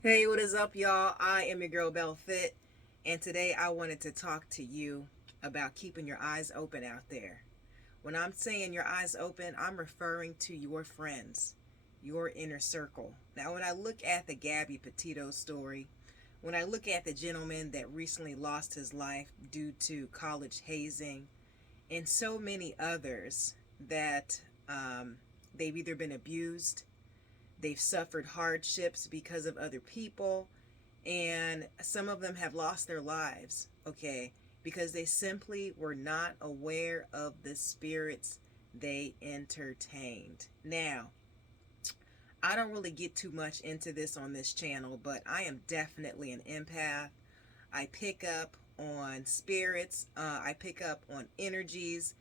Hey, what is up, y'all? I am your girl, BELLoveds, and today I wanted to talk to you about keeping your eyes open out there. When I'm saying your eyes open, I'm referring to your friends, your inner circle. Now, when I look at the Gabby Petito story, when I look at the gentleman that recently lost his life due to college hazing, and so many others that they've either been abused, they've suffered hardships because of other people, and some of them have lost their lives, okay, because they simply were not aware of the spirits they entertained. Now, I don't really get too much into this on this channel, but I am definitely an empath. I pick up on spirits, I pick up on energies,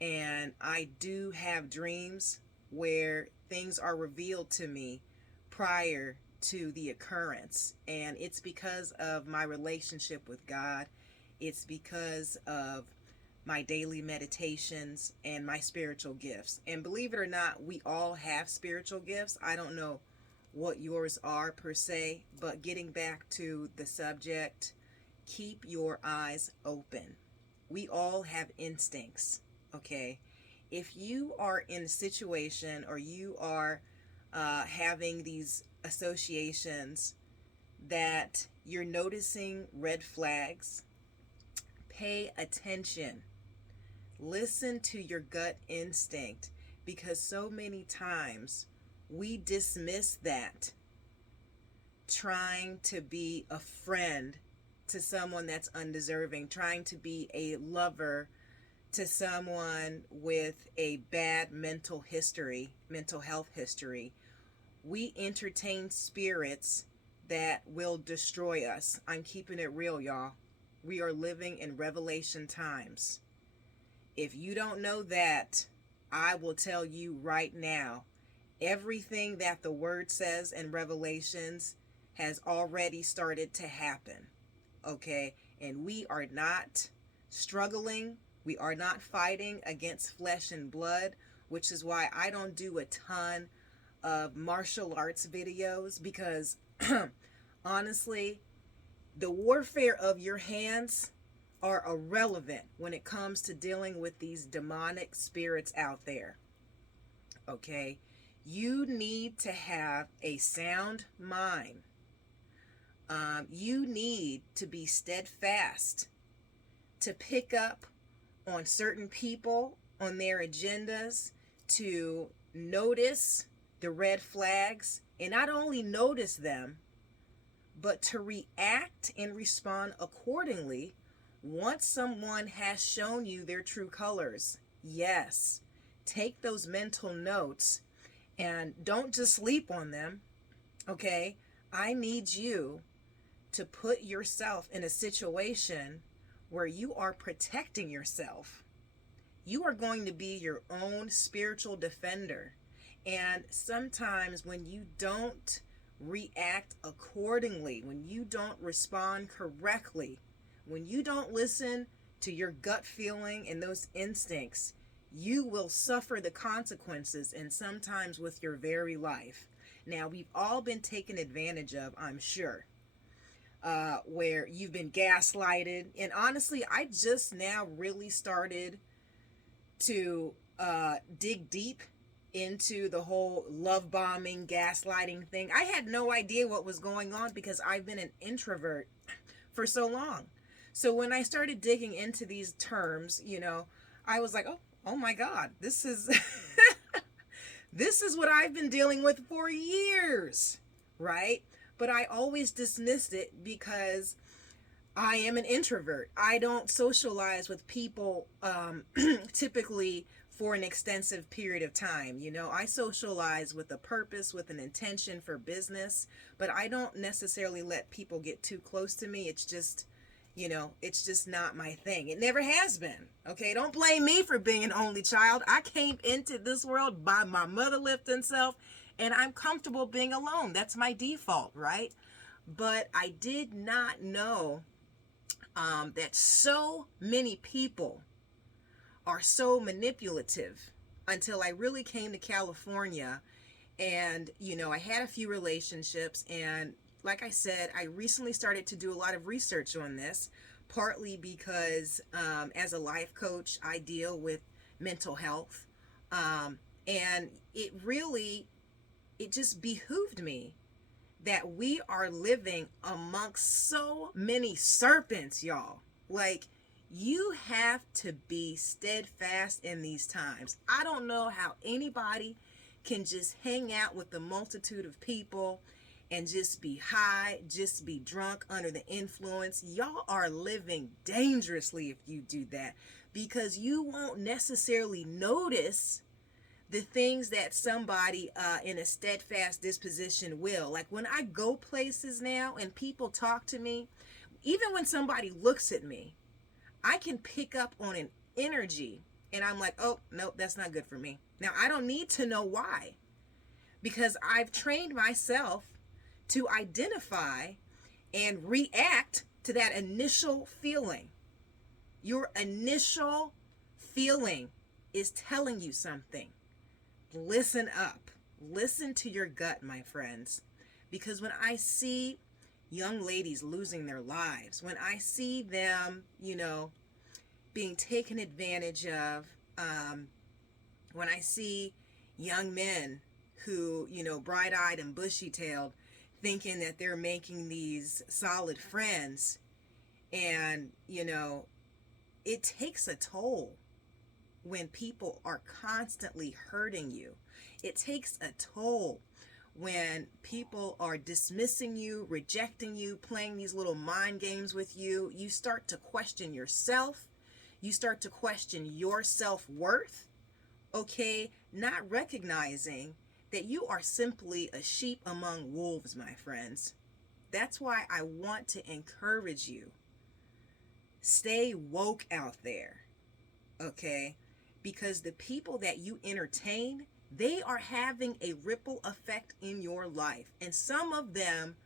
and I do have dreams where things are revealed to me prior to the occurrence. And it's because of my relationship with God, it's because of my daily meditations and my spiritual gifts. And believe it or not, we all have spiritual gifts. I don't know what yours are per se, but getting back to the subject, keep your eyes open. We all have instincts, okay? If you are in a situation or you are having these associations that you're noticing red flags, pay attention. Listen to your gut instinct, because so many times we dismiss that, trying to be a friend to someone that's undeserving, trying to be a lover to someone with a bad mental health history. We entertain spirits that will destroy us. I'm keeping it real, y'all. We are living in revelation times. If you don't know that, I will tell you right now, everything that the word says in Revelations has already started to happen. Okay? And we are not struggling. We are not fighting against flesh and blood, which is why I don't do a ton of martial arts videos, because honestly, the warfare of your hands are irrelevant when it comes to dealing with these demonic spirits out there. Okay? You need to have a sound mind. You need to be steadfast to pick up on certain people, on their agendas, to notice the red flags, and not only notice them, but to react and respond accordingly once someone has shown you their true colors. Yes, take those mental notes and don't just sleep on them, okay? I need you to put yourself in a situation where you are protecting yourself. You are going to be your own spiritual defender. And sometimes when you don't react accordingly, when you don't respond correctly, when you don't listen to your gut feeling and those instincts, you will suffer the consequences, and sometimes with your very life. Now, we've all been taken advantage of, I'm sure, where you've been gaslighted. And honestly, I just now really started to dig deep into the whole love bombing, gaslighting thing. I had no idea what was going on because I've been an introvert for so long. So when I started digging into these terms, I was like, oh my God, this is this is what I've been dealing with for years, right? But I always dismissed it because I am an introvert. I don't socialize with people typically for an extensive period of time. I socialize with a purpose, with an intention for business, but I don't necessarily let people get too close to me. It's just not my thing. It never has been. Okay, don't blame me for being an only child. I came into this world by my mother lifting self, and I'm comfortable being alone. That's my default, right? But I did not know that so many people are so manipulative until I really came to California. And I had a few relationships, and like I said, I recently started to do a lot of research on this, partly because as a life coach, I deal with mental health. And it just behooved me that we are living amongst so many serpents, y'all. Like, you have to be steadfast in these times. I don't know how anybody can just hang out with the multitude of people and just be high, just be drunk under the influence. Y'all are living dangerously if you do that, because you won't necessarily notice the things that somebody in a steadfast disposition will. Like, when I go places now and people talk to me, even when somebody looks at me, I can pick up on an energy and I'm like, oh, no, that's not good for me. Now, I don't need to know why, because I've trained myself to identify and react to that initial feeling. Your initial feeling is telling you something. Listen up. Listen to your gut, my friends. Because when I see young ladies losing their lives, when I see them, being taken advantage of, when I see young men who, bright-eyed and bushy-tailed, thinking that they're making these solid friends, and, it takes a toll when people are constantly hurting you. It takes a toll when people are dismissing you, rejecting you, playing these little mind games with you. You start to question yourself. You start to question your self-worth, okay? Not recognizing that you are simply a sheep among wolves, my friends. That's why I want to encourage you. Stay woke out there, okay? Because the people that you entertain, they are having a ripple effect in your life. And some of them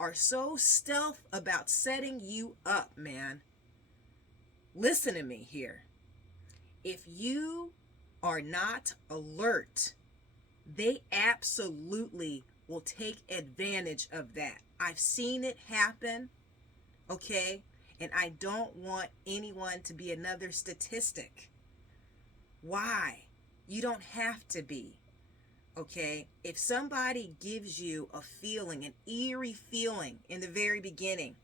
are so stealth about setting you up, man. Listen to me here. If you are not alert, they absolutely will take advantage of that. I've seen it happen, okay? And I don't want anyone to be another statistic. Why? You don't have to be, okay? If somebody gives you a feeling, an eerie feeling in the very beginning,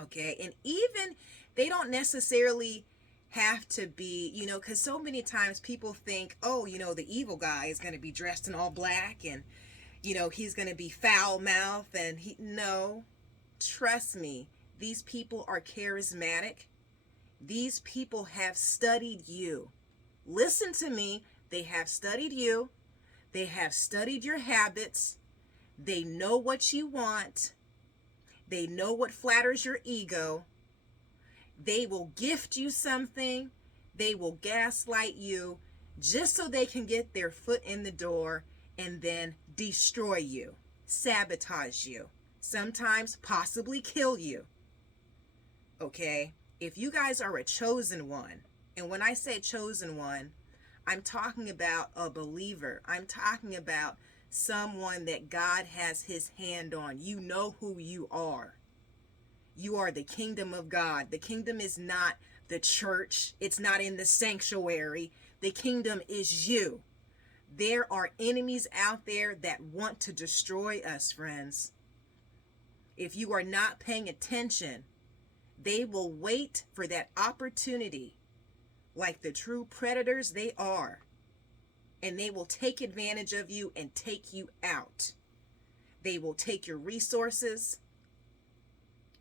okay, and even they don't necessarily have to be, because so many times people think, oh, the evil guy is going to be dressed in all black and, he's going to be foul-mouthed, and no, trust me, these people are charismatic. These people have studied you. Listen to me. They have studied you. They have studied your habits. They know what you want. They know what flatters your ego. They will gift you something. They will gaslight you just so they can get their foot in the door and then destroy you, sabotage you, sometimes possibly kill you. Okay? If you guys are a chosen one, and when I say chosen one, I'm talking about a believer. I'm talking about someone that God has his hand on. You know who you are. You are the kingdom of God. The kingdom is not the church. It's not in the sanctuary. The kingdom is you. There are enemies out there that want to destroy us, friends. If you are not paying attention, they will wait for that opportunity, like the true predators they are, and they will take advantage of you and take you out. They will take your resources,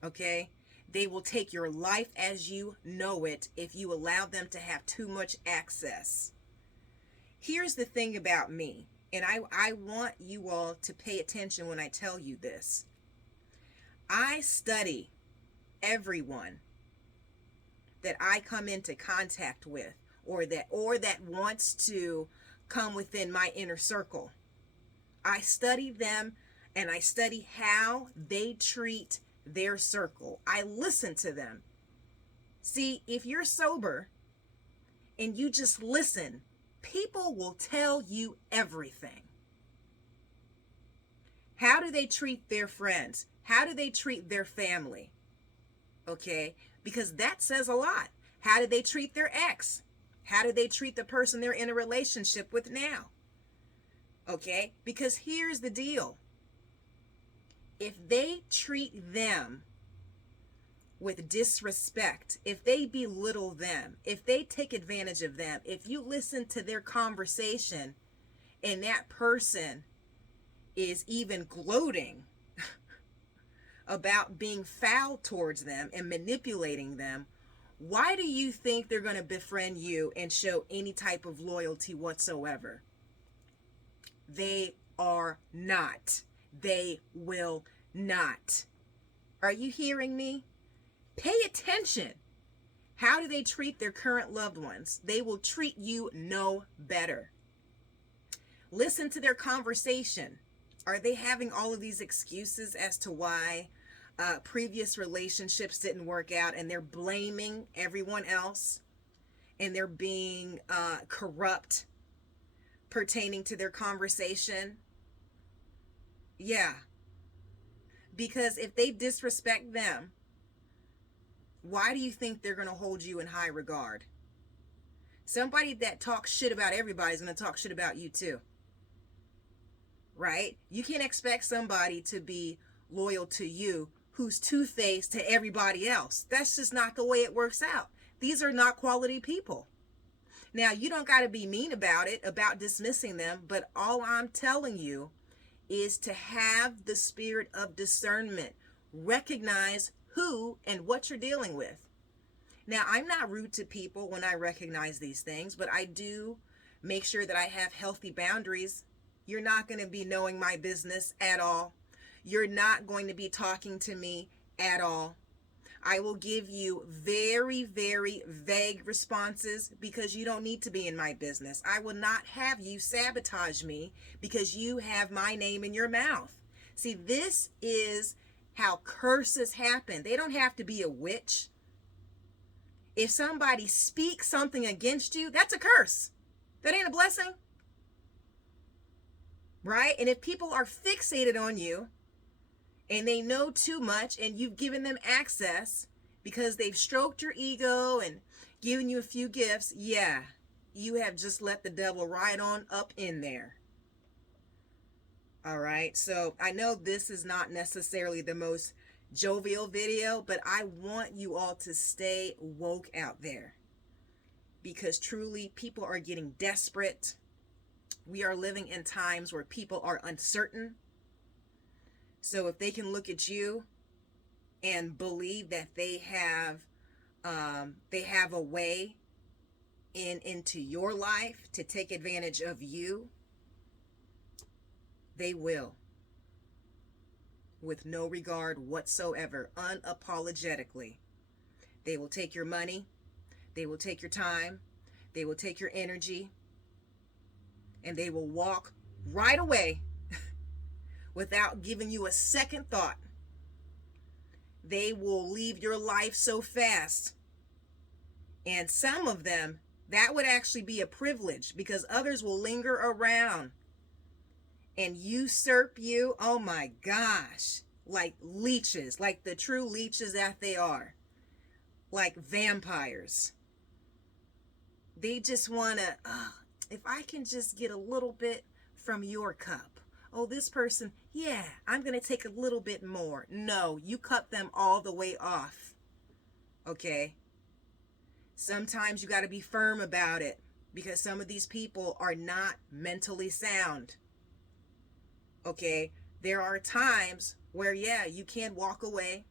okay? They will take your life as you know it if you allow them to have too much access. Here's the thing about me, and I want you all to pay attention when I tell you this. I study everyone that I come into contact with, or that wants to come within my inner circle. I study them, and I study how they treat their circle. I listen to them. See, if you're sober and you just listen, people will tell you everything. How do they treat their friends? How do they treat their family? Okay, because that says a lot. How do they treat their ex? How do they treat the person they're in a relationship with now? Okay, because here's the deal. If they treat them with disrespect, if they belittle them, if they take advantage of them, if you listen to their conversation and that person is even gloating about being foul towards them and manipulating them, why do you think they're going to befriend you and show any type of loyalty whatsoever? They are not. They will not. Are you hearing me? Pay attention. How do they treat their current loved ones? They will treat you no better. Listen to their conversation. Are they having all of these excuses as to why previous relationships didn't work out, and they're blaming everyone else, and they're being corrupt pertaining to their conversation? Yeah. Because if they disrespect them, why do you think they're going to hold you in high regard? Somebody that talks shit about everybody is going to talk shit about you too. Right? You can't expect somebody to be loyal to you who's two-faced to everybody else. That's just not the way it works out. These are not quality people. Now, you don't got to be mean about it, about dismissing them, but all I'm telling you is to have the spirit of discernment. Recognize who and what you're dealing with. Now, I'm not rude to people when I recognize these things, but I do make sure that I have healthy boundaries. You're not going to be knowing my business at all. You're not going to be talking to me at all. I will give you very, very vague responses because you don't need to be in my business. I will not have you sabotage me because you have my name in your mouth. See, this is how curses happen. They don't have to be a witch. If somebody speaks something against you, that's a curse. That ain't a blessing. Right? And if people are fixated on you and they know too much and you've given them access because they've stroked your ego and given you a few gifts, yeah, you have just let the devil ride on up in there. All right, so I know this is not necessarily the most jovial video, but I want you all to stay woke out there because truly people are getting desperate. We are living in times where people are uncertain. So if they can look at you and believe that they have a way into your life to take advantage of you, they will, with no regard whatsoever, unapologetically. They will take your money, they will take your time, they will take your energy, and they will walk right away without giving you a second thought. They will leave your life so fast. And some of them, that would actually be a privilege because others will linger around and usurp you. Oh my gosh. Like leeches, like the true leeches that they are. Like vampires. They just want to, if I can just get a little bit from your cup. Oh, this person, yeah, I'm going to take a little bit more. No, you cut them all the way off. Okay? Sometimes you got to be firm about it because some of these people are not mentally sound. Okay? There are times where, yeah, you can walk away.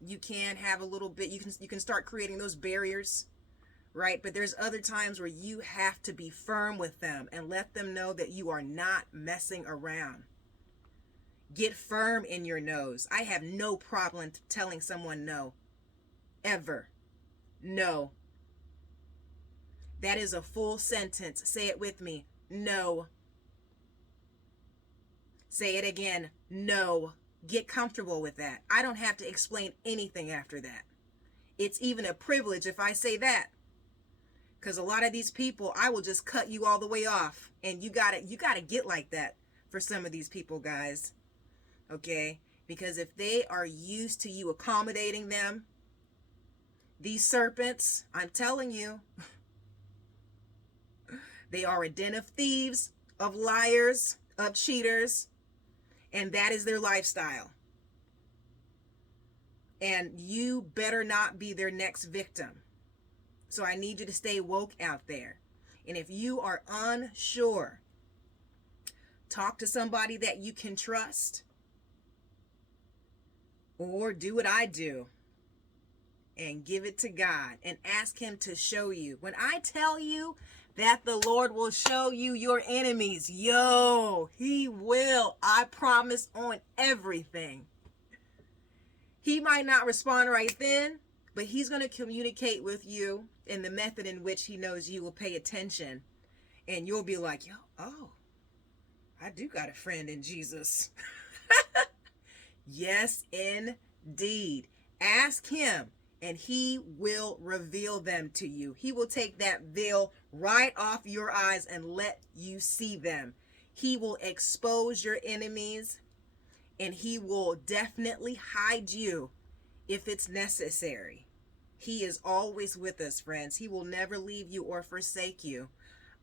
You can have a little bit, you can start creating those barriers. Right? But there's other times where you have to be firm with them and let them know that you are not messing around. Get firm in your nose. I have no problem telling someone no. Ever. No. That is a full sentence. Say it with me. No. Say it again. No. Get comfortable with that. I don't have to explain anything after that. It's even a privilege if I say that. Because a lot of these people, I will just cut you all the way off. And you gotta get like that for some of these people, guys. Okay? Because if they are used to you accommodating them, these serpents, I'm telling you, they are a den of thieves, of liars, of cheaters, and that is their lifestyle. And you better not be their next victim. So I need you to stay woke out there. And if you are unsure, talk to somebody that you can trust, or do what I do and give it to God and ask him to show you. When I tell you that the Lord will show you your enemies, he will. I promise on everything. He might not respond right then, but he's going to communicate with you in the method in which he knows you will pay attention. And you'll be like, I do got a friend in Jesus. Yes, indeed. Ask him, and he will reveal them to you. He will take that veil right off your eyes and let you see them. He will expose your enemies, and he will definitely hide you if it's necessary. He is always with us, friends. He will never leave you or forsake you.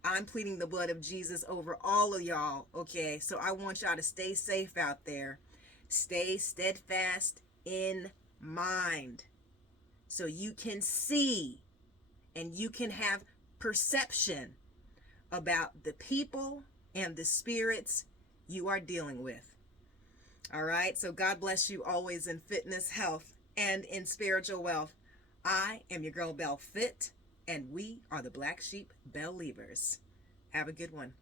I'm pleading the blood of Jesus over all of y'all, okay? So I want y'all to stay safe out there. Stay steadfast in mind so you can see and you can have perception about the people and the spirits you are dealing with. All right, so God bless you always in fitness, health, and in spiritual wealth. I am your girl BELLFIT, and we are the Black Sheep BELLoveds. Have a good one.